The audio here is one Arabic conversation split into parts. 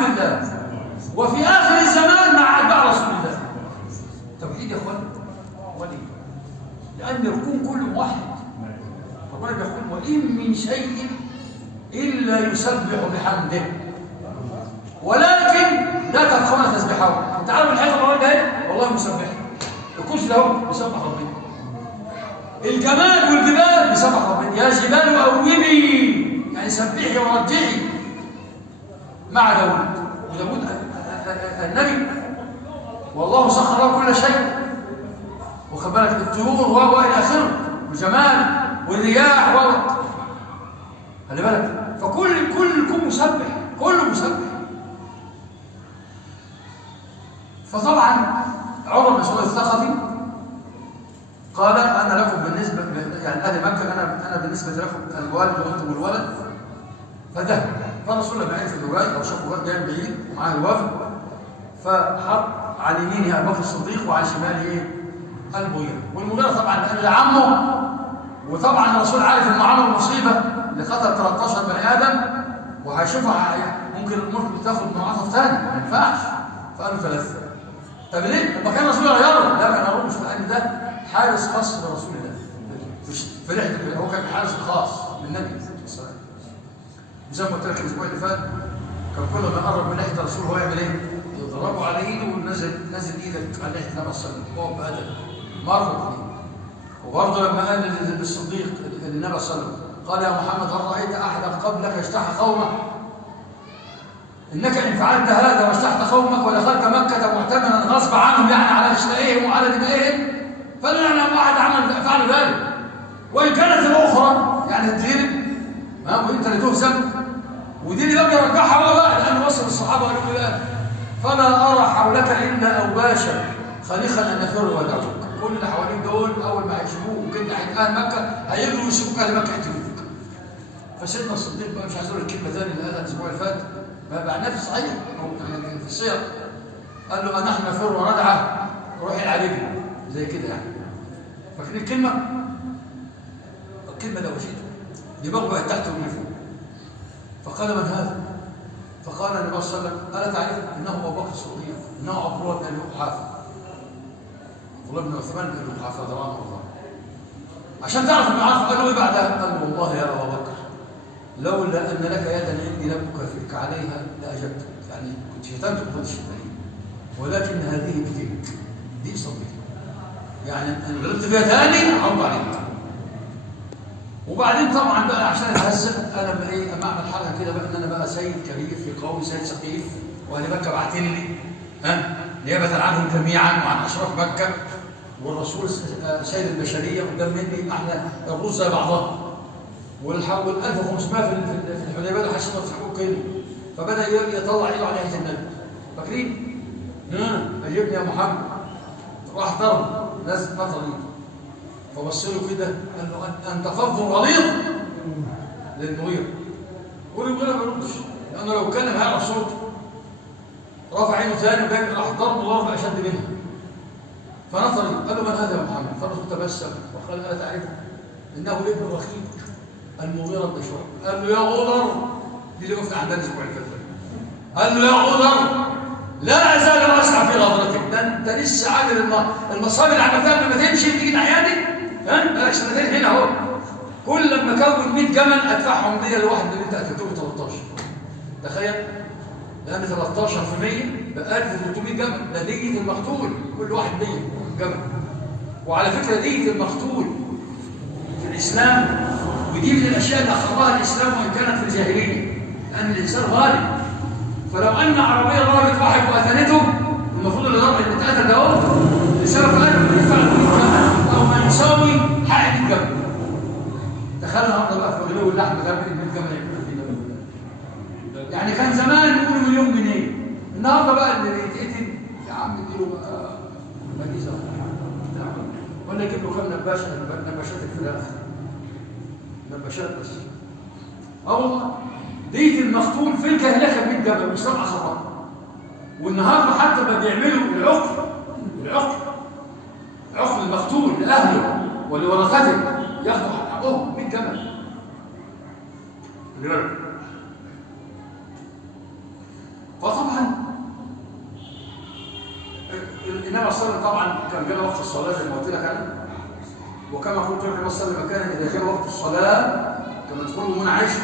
رسول الله وفي آخر الزمان مع أتباع رسول الله. توحيد يا أخوان ولي، لأن الكون كله موحد. ربنا بيقول وإن من شيء إلا يسبح بحمده ولكن لا تفقهون تسبحه. أنت عارف الحقيقة الله ده إيه؟ والله مسبح. الكرسي ده بيسبح ربنا، الجمال والجبال بيسبح ربنا. يا جبال أوبي، يعني سبحي ورجعي مع داود. وداود النبي والله سخر له كل شيء، وخد بالك الطيور والى اخره والجمال والرياح خلي بالك. فكل الكون مسبح، كله مسبح. فطبعا عمر بن سعود الثقفي قال انا لكم بالنسبه يعني اهل مكه انا بالنسبه لكم الوالد وانتم الولد. فذهب فالرسول لما عرف الوالد او شافوا واد جاي بعيد ومعاه الوفد، فحط على يمينه ابو بكر الصديق وعلى شماله المغيرة. والمغيرة طبعا قال لعمه، وطبعا الرسول عارف ان عمر مصيبه اللي قتل 13 بني ادم وهيشوفها ممكن الملك تاخد منعطف ثاني ما ينفعش. فقالوا ثلاثه. طب ليه؟ لما كان الرسول يغيره، لا ما نروش، لان ده حارس خاص برسول الله في رحله، هو كان حارس خاص من النبي صلى الله عليه وسلم. زي ما قلت لك الاسبوع اللي فات كان كل ما قرب من ناحيه الرسول هو يعمل ايه؟ يضربه على ايده ونزل ايدك على ناحيه النبي صلى الله عليه وسلم هو بادب مره اثنين. وبرضه لما قال للصديق النبي صلى الله عليه وسلم قال يا محمد هل رايت احدا قبلك اجتاح قومه؟ انك ان فعلت هذا واجتحت قومك ودخلت مكه معتمدا غصب عنهم يعني على اشتائهم وعلى دمائهم فلا نعلم احد فعل ذلك. وان كانت الاخرى يعني الدين وانت اللي تهزم، ودي اللي لم يرجعها هو بقى لانه وصل الصحابه قالوا لا فلا ارى حولك الا اوباشا خليخا ان نفر ودعوك. كل اللي حواليك دول اول ما هيشوفوك وكده اهل مكه هيجروا يشوفوك اهل مكه يقتلوك. فسيدنا الصديق بقى مش عايز اقول الكلمه ثانيه اللي قالها الاسبوع اللي فات بقى نفس صحيح او في السير، قال له نحن نفر وندعى روحي العالجي زي كده يعني. فاكرين الكلمه لو وشيته دماغه بقت تحت ومن فوق. فقال من هذا؟ فقال النبي صلى الله عليه وسلم الا تعرف انه ابو بكر الصديق انه عبد الله بن ابي قحافه، عبد الله بن عثمان بن ابي قحافه رضي الله. عشان تعرف انه عارف. قال له ايه بعدها؟ قال له والله يا ابا بكر لولا ان لك يدا عندي لم اكافئك عليها لاجبتك، يعني كنت شتمت بخد الشتائم ولكن هذه بتلك دي صديق، يعني ان غلطت فيها ثاني اعوض عليك. وبعدين طبعا بقى عشان اتهزم انا بقى ايه اما اعمل حاجه كده بقى ان انا بقى سيد كبير في قومي سيد ثقيف واهل مكه بعتني لي نيابه عنهم جميعا وعن اشراف مكه والرسول سيد البشريه قدام مني احنا الروس زي بعضها والحول 1500 في الحديبيه لحد ما فتحوا كده. فبدا يطلع ايده على ناحيه النبي فاكرين؟ اجبني يا محمد. راح ضرب ناس نطري فبص له كده قال له انت فظ غليظ للمغيرة. والمغيرة ما يردش لانه لو كلم هيعرف صوته. رفع عينه ثاني وجاي راح ضرب اشد منها فنطري. قال له من هذا يا محمد؟ فالرسول تبسم وقال الا تعرفه انه ابن رخيق المغيرة بن شعبة. قال له يا غدر دي اللي وقفنا عندنا الاسبوع اللي فات. قال له يا غدر لا ازال اسعى في غدرتك، ده انت لسه عامل المصائب اللي عملتها لما تمشي تيجي ناحيتي بقى سنتين هنا اهو. كل لما كون 100 جمل ادفعهم دي لواحد من اللي انت قتلتهم 13. تخيل لان 13 في 100 ب 1300 جمل. ده دية المقتول كل واحد 100 جمل. وعلى فكره دية المقتول في الاسلام ودي من الاشياء اللي اخرها الاسلام وان كانت في الجاهليه لان الانسان غالب. فلو ان عربيه ضربت واحد وقتلته المفروض اللي اتقتل ده هو لسبب انه يدفع 100 جمل او ما يساوي حق الجمل. تخيل النهارده بقى في غلو اللحم ده 100 جمل يعملوا فيه. يعني كان زمان يقولوا مليون جنيه، النهارده بقى اللي يتقتل يا عم اديله بقى مجيزه ولا يجيب له كام نباشات الفراخ نباشات بس. والله دية المقتول في الجاهليه كان 100 جمل والاسلام اخرها. والنهارده حتى ما بيعملوا عقل المقتول لاهله ولورثته ياخدوا حقهم 100 جمل. فطبعا النبي صلى الله عليه وسلم طبعا كان جاء وقت الصلاه زي ما قلت لك انا، وكما قلت لك النبي صلى الله عليه وسلم كان اذا جاء وقت الصلاه كما تقول من عائشه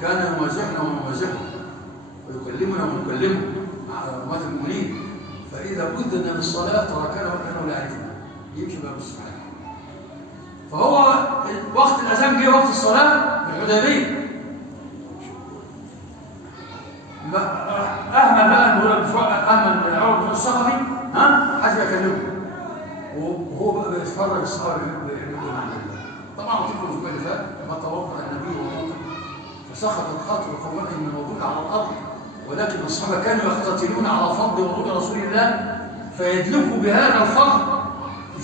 كان يمازحنا ونمازحه ويكلمنا ونكلمه مع امهات المؤمنين، فاذا اذن بالصلاه تركنا وكانه لا يعرفنا يمشي بقى بالصلاه. فهو وقت الاذان جه وقت الصلاه في الحديبيه، اهمل بقى اهمل عمر بن الصخري حد يكلمه وهو بقى بيتفرج الصحابه بيعملوا مع النبي. طبعا قلت لكم الاسبوع اللي فات ما توقع النبي وهو فسقطت خطوه قومه من موجود على الارض، ولكن الصحابه كانوا يقتتلون على فضل وضوء رسول الله فيدلكوا بهذا الفضل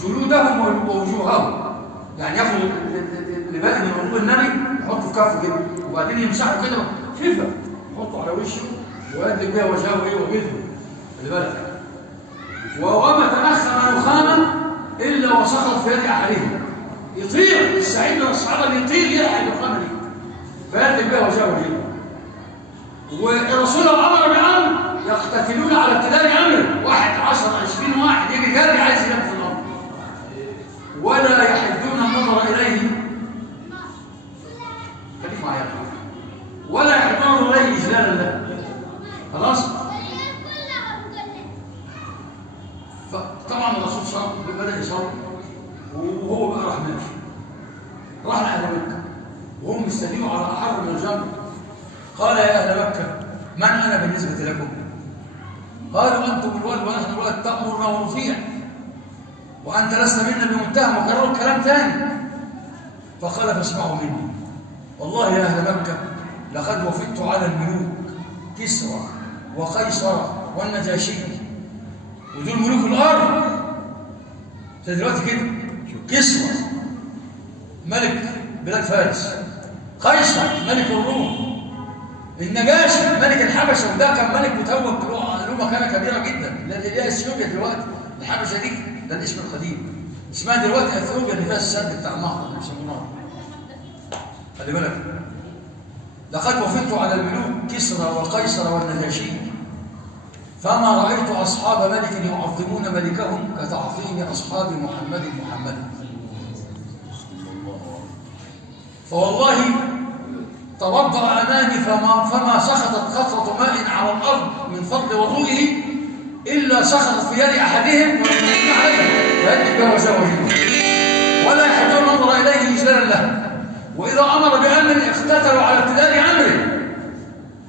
جلودهم ووجوههم، يعني ياخذ اللي باقي من وضوء النبي يحطه في كفه كده وبعدين يمسحه كده خفه يحطه على وشه ويدلك بها وجهه ايه وجلده اللي بالك. وما تأخر نخاما إلا وسقط في يد أحدهم، يطير السعيد من الصحابة اللي يطير يلحق النخامة دي فيدلك بها وجهه وجلده. والرسول أمر بأمر يقتتلون على ابتداء أمره، 1 10 20 واحد يجي جاري عايز ينفذ الأمر، ولا يحدون النظر إليه. خليك معايا، ولا يحدون النظر إليه إجلالا له. خلاص؟ فطبعا الرسول صلى الله عليه وسلم بدأ يصلي وهو بقى راح ماشي، راح لأهل مكة وهم مستنيوا على أحر من الجنة. قال يا أهل مكة من أنا بالنسبة لكم؟ قالوا أنتم الولد ونحن الولد، تأمرنا ونطيع وأنت لست منا بمتهم، وكرروا الكلام ثاني. فقال فاسمعوا مني والله يا أهل مكة لقد وفدت على الملوك كسرى وقيصر والنجاشي، ودول ملوك الأرض دلوقتي كده، كسرى ملك بلاد فارس، قيصر ملك الروم، النجاشي ملك الحبشة، وده كان ملك متوج له مكانة كبيرة جدا اللي هي اثيوبيا دلوقتي. الحبشة دي ده الاسم القديم، اسمها دلوقتي اثيوبيا اللي فيها السد بتاع النهر اللي بيسموه. خلي بالك، لقد وفدت على الملوك كسرى وقيصر والنجاشي فما رأيت أصحاب ملك يعظمون ملكهم كتعظيم أصحاب محمد فوالله توضأ أمامي فما سقطت قطرة ماء على الأرض من فضل وضوئه إلا سقطت في يد أحدهم ويمنعون عليه فيدلك بها وجهه ولا يحتاج نظر إليه إجلالا له. وإذا أمر بأمر اقتتلوا على ابتداء أمره،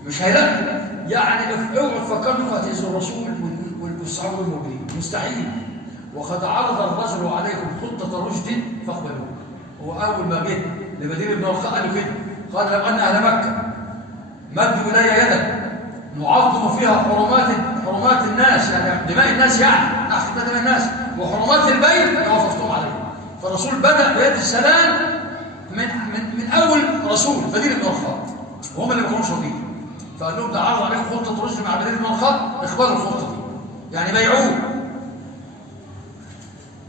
مش هيلاقي يعني اوعوا تفكروا انكم هتأذوا الرسول والصحابة المؤمنين، مستحيل. وقد عرض الرجل عليكم خطة رشد فاقبلوه. هو أول ما جه لبديل بن ورقاء قال له كده، قال لو أن أهل مكة مدوا إلي يدا نعظم فيها حرمات الناس، يعني دماء الناس، يعني نحن دماء الناس وحرمات البيت لوقفتم عليه. فالرسول بدأ بيد السلام من أول رسول بديل بن ورقاء، وهم اللي ما كانوش راضيين، فقال لهم ده عرض عليكم خطة رشد مع بديل بن ورقاء، اقبلوا الخطة دي، يعني بيعوه.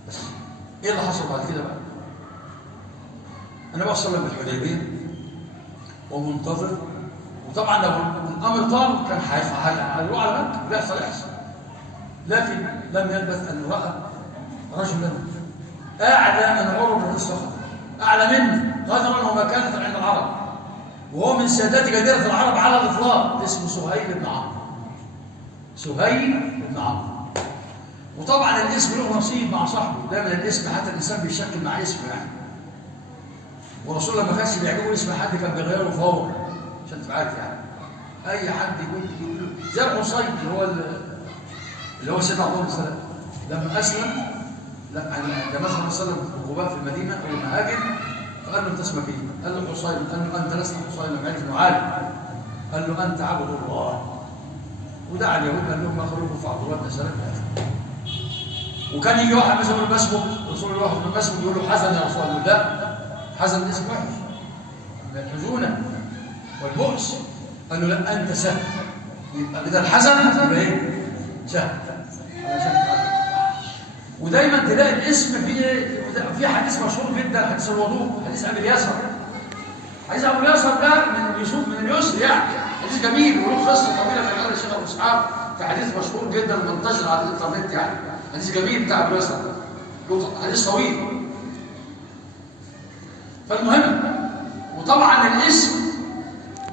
بس ايه اللي حصل بعد كده بقى؟ النبي صلى الله عليه وسلم بالحديبية ومنتظر، وطبعا لو الامر طال كان هيروح على مكة ويحصل يحصل، لكن لم يلبث ان راى رجلا اعلى من عروه بن الصخر، اعلى منه قدرا ومكانه عند العرب، وهو من سادات جزيره العرب على الاطلاق، اسمه سهيل بن عمرو. سهيل بن عمرو. وطبعا الاسم له نصيب مع صاحبه، دايما الاسم حتى الانسان بيشكل مع اسمه يعني. والرسول لما كانش بيعجبه اسم حد كان بيغيره فورا عشان تبقى عارف يعني. اي حد يقول زي الحصين اللي هو سيدنا عبد الله بن سلام لما اسلم، لما مثلا وسلم الغباء في المدينه او المهاجر، فقال له انت اسمك ايه؟ قال له حصين، قال له انت لست حصين، لما عرف انه عالم قال له انت عبد الله. ودعا اليهود قال لهم اخرجوا في عبد الله بن سلام يا اخي. وكان يجي واحد مثلا من المسجد، رسول الله من المسجد يقول له حزن يا رسول الله، لا حزن الاسم وحش من الحزونه والبؤس. قال له لا انت سهل، يبقى اذا الحزن يبقى ايه؟ سهل. ودايما تلاقي الاسم في حديث مشهور جدا، حديث الوضوء، حديث ابي اليسر. حديث ابو اليسر ده من اليسر يعني، حديث جميل وله قصه طويله في قال الشيخ ابو اسحاق، في حديث مشهور جدا منتشر على الانترنت يعني. حديث جميل بتاع ابو يسر، حديث طويل. فالمهم، وطبعا الاسم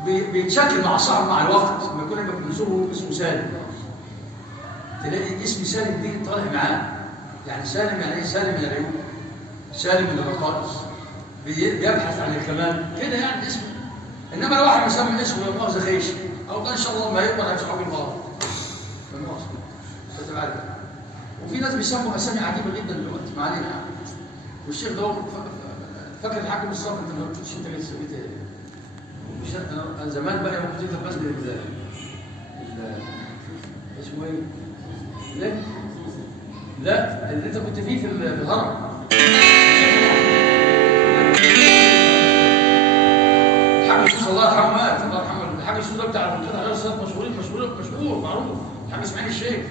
بيتشكل مع صاحب مع الوقت. لما يكون ابنك منسوبه اسمه سالم، تلاقي اسم سالم دي طالع معاه. يعني سالم يعني ايه؟ سالم من العيوب، سالم من النقائص، بيبحث عن الكمال كده يعني اسمه. انما لو واحد مسمي اسمه لا مؤاخذه خيش، او ده ان شاء الله ما يقبل هيصحى بالغلط. وفي ناس بيسموا اسامي عجيبه جدا دلوقتي، ما علينا. والشيخ ده فاكر الحاكم الصافي، انت ما قلتش انت اللي سميت ايه؟ انا زمان بقى كنت كتبت بس اسمه ايه؟ ليه؟ لا اللي انت كنت فيه في الهرم. الحاج السوس الله يرحمه مات، الله يرحمه. الحاج السوس ده بتاع المنطقه عليه الصلاه مشهور معروف، الحاج اسماعيل الشيخ.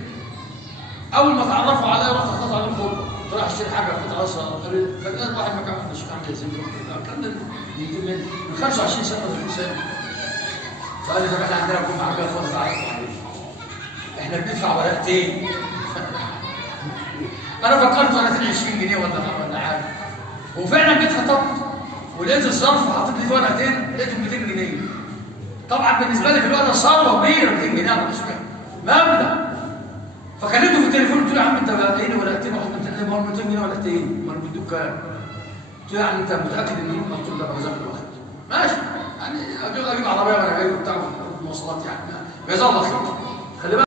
اول ما تعرفوا عليه رحت اخذت عليه الخطبه، راح اشتري حاجه قطعه راسها، فلقيت واحد مكان الشيخ عامل ياسين كان يجيب من 25 سنه ولا 30 سنه. فقال لي طب احنا عندنا كل حاجه فاضيه عليك، احنا بندفع ورقتين. انا فكرت ورقتين 20 جنيه ولا حاجه، وفعلا جيت خطبت ولقيت الظرف حاطط لي ورقتين لقيتهم 200 جنيه. طبعا بالنسبه لي في الوقت ثروه كبيره، 200 جنيه انا مش فاهم مبلغ. فكلمته في التليفون قلت له يا عم انت لاقيني ورقتين وحط 200 جنيه ورقتين، امال بيدوك كام؟ قلت له يعني انت متاكد ان هم؟ قلت له لا جزاك الله خير. ماشي يعني اجيب عربيه وانا جاي وبتاع مواصلات يعني، جزاه الله خير. خلي بالك